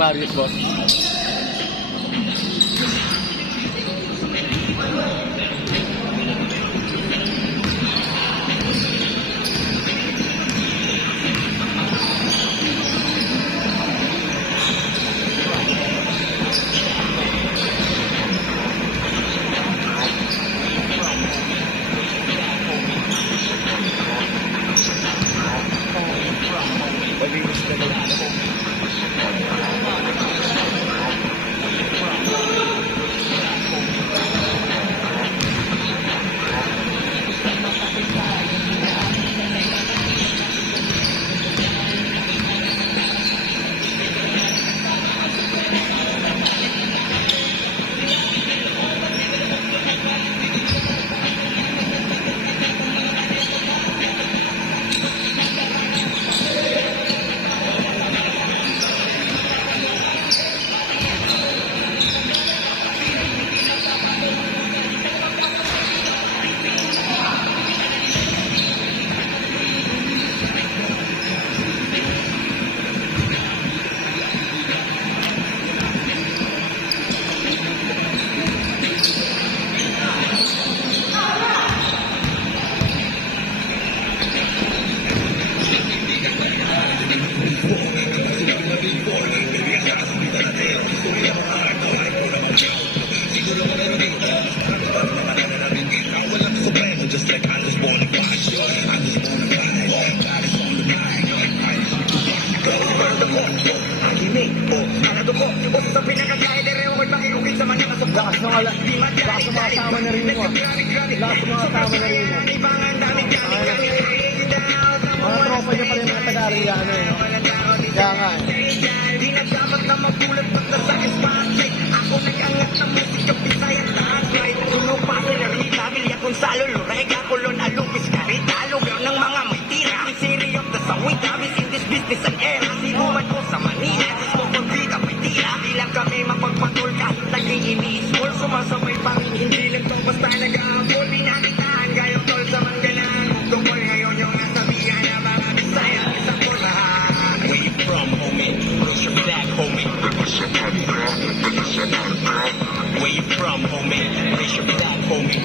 Marius, boss. Lakas ng mga tama na rin mo. Lakas ng mga tama na rin mo. Mga tropa niya pala yung mga taga-Arellano eh. Kaya nga eh. Di nagdapat na magulat pag nasa spotlight. Ako nag-angat na musika, Bisaya taas right. Puno pa sila Rita, Villa Gonzalo, Lorega, Colon, Alupis, Carita, lugar ng mga may tira. City of the Sawi, Davis in this business and era. Sinuman ko sa Manila, gusto kong vida may tira. Di lang kami mapagpatol kahit nag-iinis-small. Sumasabay pa rin, hindi lang to basta nag-aapol. Pinamitaan kayong tol sa Manggalang. Tungkol ngayon yung nasabihan na mga Bisaya, isa ko lahat. Where you from, homie? Where's your flag, homie? Where you from, homie? Where's your flag, homie?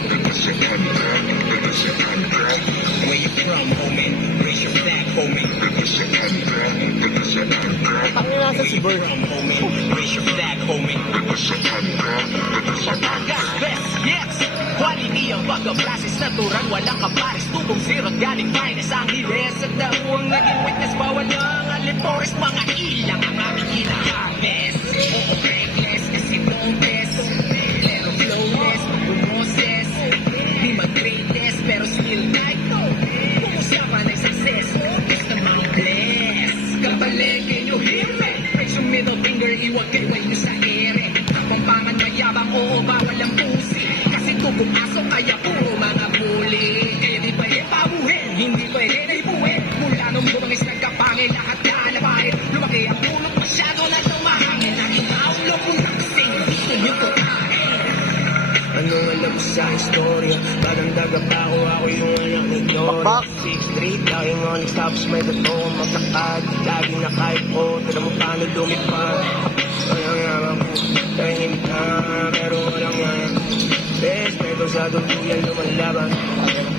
Where you from, homie? Where's your flag, homie? Ang nasa si Bert. Where you from, homie? Where's your flag, homie? Gas, best, yes! Quality ang pagka-process natural, walang kapares. Tubong zero, galing finest ang hires. At daong naging witness, bawal ang alipores. Mga ilang ang aming ina-harvest. Oo, reckless, kasi boneless. Pero flawless, bumoses. Di mag-greatest, pero still like no. Kumusapan ng success, basta mga bless. Kabalengke nyo, hime. Raise your middle finger, iwag kayo nyo sa ere. Kapampangan mayabang, oo, bawal ang pusi. Kasi tubong aso, kaya puro mga buli. Eh, di pwede pabuhin, hindi pwede na ibuhin. Mula nung bumangis nagkapangin, lahat na alabahin. Lumaki ang punot, masyado na tumahangin. Aking aulo kung nakasing, gusto nyo ko kain. Anong alam mo sa istorya? Parang daga pa ako yung anak ni Gloria. 6'3", laging onyx, tapos may bato kong masakad. Laging nakaipo, tala mo paano lumipad. Walang yaman ko, tahimik na, pero walang yan. Respeto sa tuluyan lumalaban.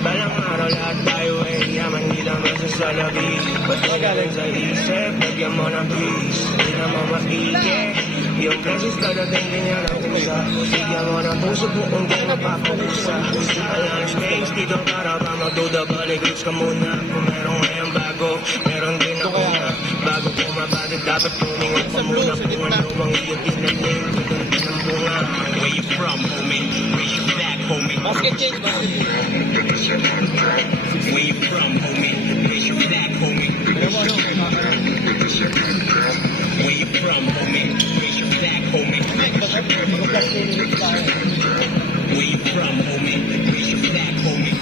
Balang araw lahat tayo ay yaman, di lang masasalabi. Patugalan sa isip, lagyan mo ng peace. Di naman maigi, yung beses kadating ganyan ang kusa. Bigyan mo ng puso kung di napapalusa. Alam space dito para ba magduda, balik roots ka muna. Kung meron ngayong bago, meron din ako na. Bago pumabalik dapat tumingan pa muna. Kung ano ang iyong tinanim, tutuntin ang bunga. Where you from, homie? Where's your flag, homie? Where you from, homie? Where's your flag, homie? Where you from, homie? Where's your flag, homie? Where you from, homie? Where's your flag, homie?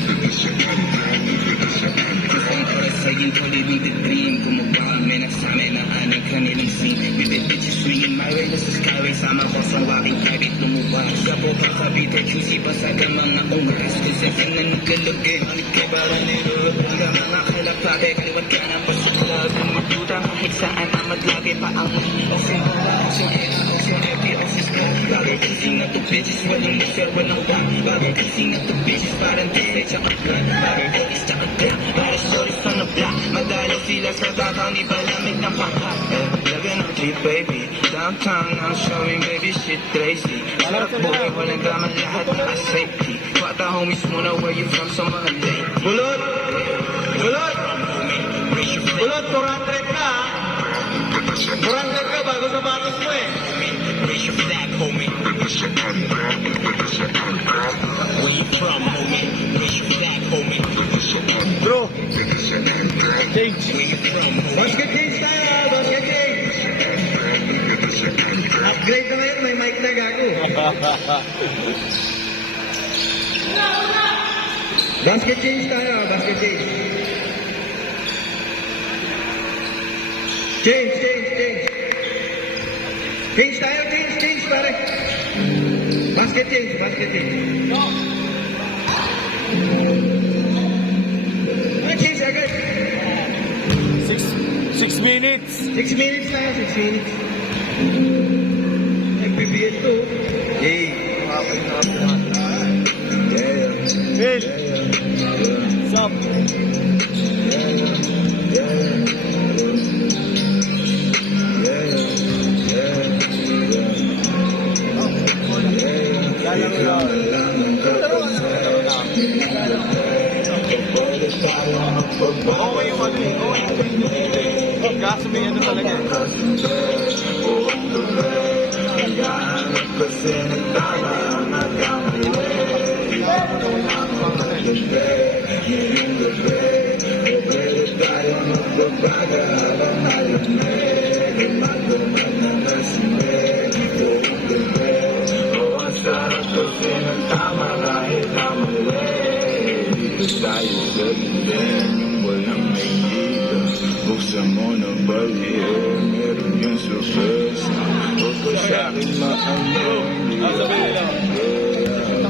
Sa'yo ko living the dream. Gumawa kami nagsama na anang kanilang scene. With the bitches swinging my way, nasa skyway. Sama ko sa waking private lumubas. Gapo pa sa bitter, juicy pa sa mga owners. Kasi na nagkalagay, manig kay para nilo. Hanggang mga kalapate, kaliwat ka na pasok na gumututa. sa kahit saan amat lagi pa ang oxy oxy oxy happy oxy smoke. Bagay kasing na to bitches, walang loser, walang back. Bagay kasing na to bitches, parang disay tsaka plan. Bagay focus tsaka black, para stories on the block. Madalo sila sa tataw ni palamig ng pangkat. Lagan ng trip baby, downtown now showing baby shit crazy. Sarap buhay, walang drama, lahat na safety. Bata homies muna, where you from, sa mga late. Bulot! Bulot! Bulot, 400 ka ha? 400 ka bago sapatos mo eh. Raise your flag, homie. Where you from, homie? Raise your flag, homie. Bro, change. Where you from, homie? Basket change tayo ha, basket change. Upgrade na ngayon, may mic na gago. Basket change tayo, basket change. Change. Change tayo, change pare. Basket change. Change agad. 6 minutes. 6 minutes tayo, 6 minutes. FPBS to. Yay. Phil. Sup? Okay yung ano eh. Kaso may ano talaga eh. Tayo sa gandang walang may dito. Buksan mo ng barrier, meron yung surprise. Huwag ko sa'kin maano.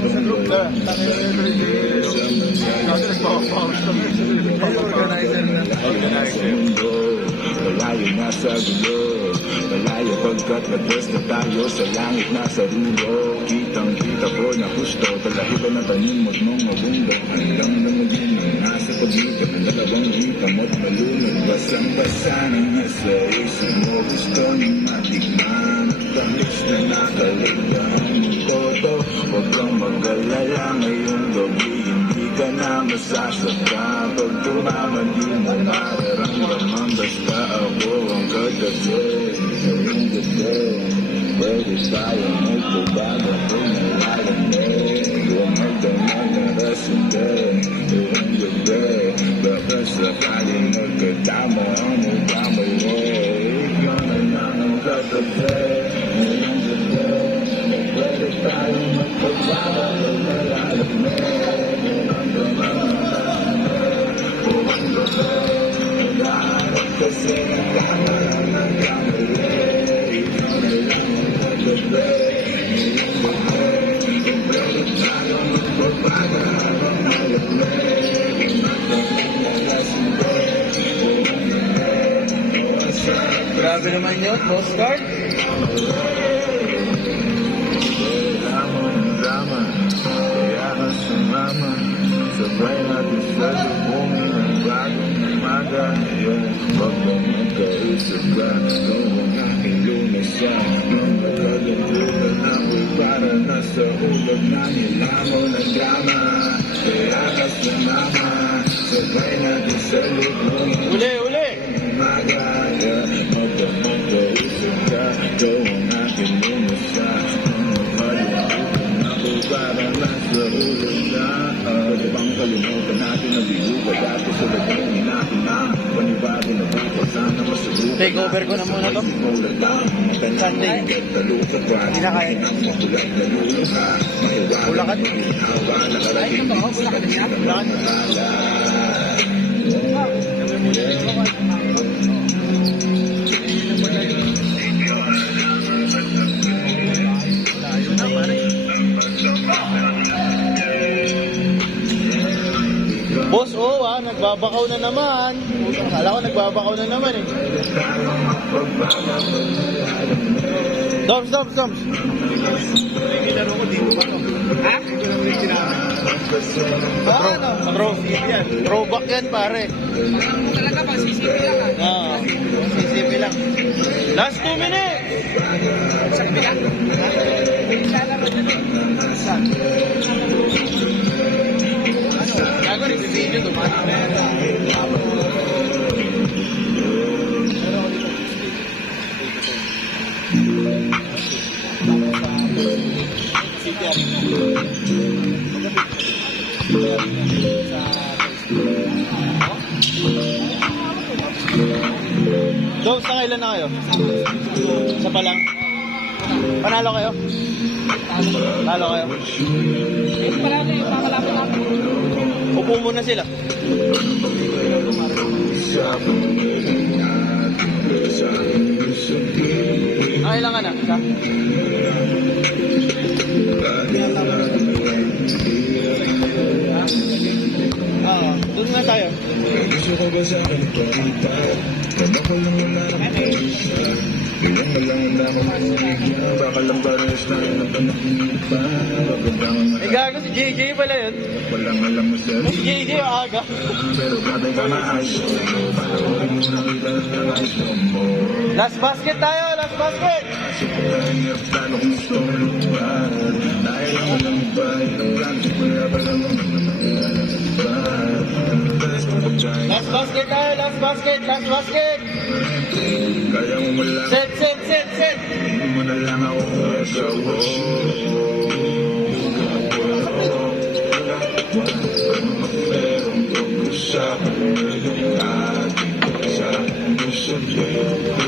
Sa group ka. Kasi nagpapapawag sa organizer. Malayo na sa gulo, malayo pagkat nagwas na tayo sa langit na sa rulo. Kitang-kita ko na gusto, talahiban na tanimot mong mabungga. Hanggang na maging nasa pagitan ng dalawang hikamot malunod. Basang-basa na nasa isip mo, gusto niyong matikman. Tamis na nakaligtaan mong koto, huwag kang mag-alala ngayong gabi. Hindi ka na masasaka, pag tumama di mo mararamdaman. Basta ako ang kagabi, ngayong gabi. Pwede tayo magbabago kung nalalamig. Huwag magdamag na rasinde, ngayong gabi. Baka sakaling magkatama ang mukha mo. Ikaw na lang ang kagabi, ngayong gabi. Pwede tayo magbabago kung nalalamig. Kasi nakama lang ang kamali. Ikaw na lang ang kagabi, ngayong gabi. Pwede tayo magbabago habang malamig. Magdamag na lasinde, Grabe naman yun, postcard. wala mo ng drama, kaya ka sumama. Sabay natin sa lubungin ng bagong umaga. Huwag kang magkaisip ka, kung ang aking lunasan. Nung nagkagantutan ako'y para nasa ulog na nilamo ng drama. Kaya ka sumama, sabay natin sa lubungin ng Uli! umaga. Huwag kang magkaisip ka, kung ang aking lunasan. Nung nagkagantutan ako'y para nasa ulog na. Pwede bang kalimutan natin ang biluga dati sa lagay natin na panibago na bukas sana masubukan. Take over ko na muna to. Sunday. Hindi na kaya. Bulacan. Ay, ito ba? Bulacan niya? Bulacan. Boss Owa, nagbabakaw na naman. Kala ko nagbabakaw na naman eh. Doms. Ha? Throwback yan pare. Talaga pang sisipi lang ha. Sisipi lang. Last 2 minutes. Sa kabila. Gago, nagbibideo, tumatik na yan. Dog, sa kailan na kayo? Sa palang? Panalo kayo? Talo kayo? Upo muna sila. Kailangan na? Isa? Doon nga tayo. Gusto ko ba sa akin ipakita? Tama ko lang wala akong isa. Bilang na lang wala akong manigyan. Baka lang pares na rin ang panahipa. Pagkabang Eh gago, si JJ pala yun. walang alam mo sa Si JJ ang aga. pero patay ka maayos. Panoorin mo na kita ng ayos mo. Last basket tayo, last basket! Hirap talo kung gusto mo lupa. Dahil ang walang iba, ilang plans, wala pa lang ang iba. Best of time, Last basket tayo, last basket, last basket! kaya mo malang. Set! Hindi mo na lang ako asawa. Merong pag-usapan ngayon ating sa gusto niyo.